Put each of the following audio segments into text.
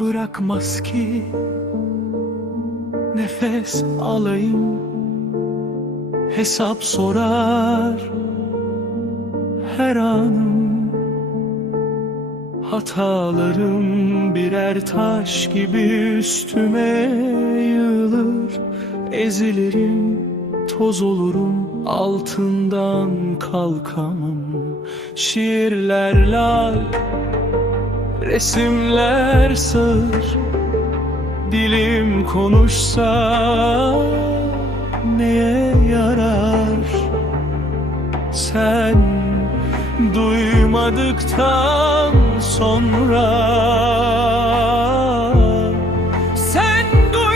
bakmaz ki. Nefes alayım Hesap sorar. Her anım Hatalarım birer taş gibi üstüme yığılır. Ezilirim, toz olurum altından kalkamam. Şiirler lal, resimler sır Dilim konuşsa neye yarar? Sen duymadıktan sonra Sen duymadıktan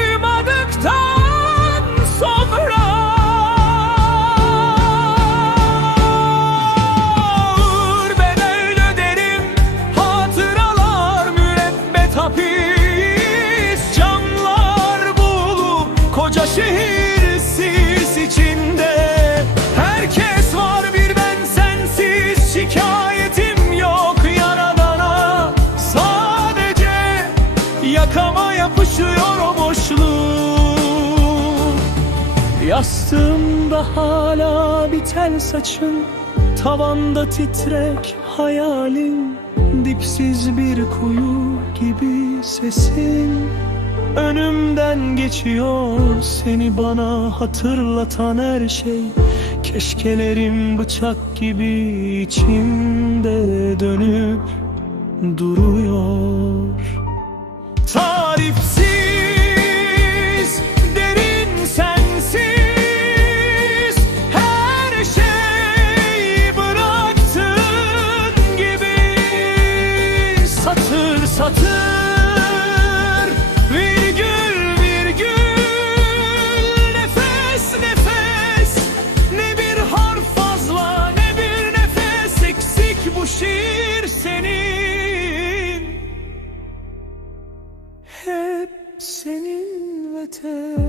Yastığımda hala bir tel saçın Tavanda titrek hayalin Dipsiz bir kuyu gibi sesin. Önümden geçiyor seni bana hatırlatan her şey. Keşkelerim bıçak gibi içimde dönüp duruyor tell.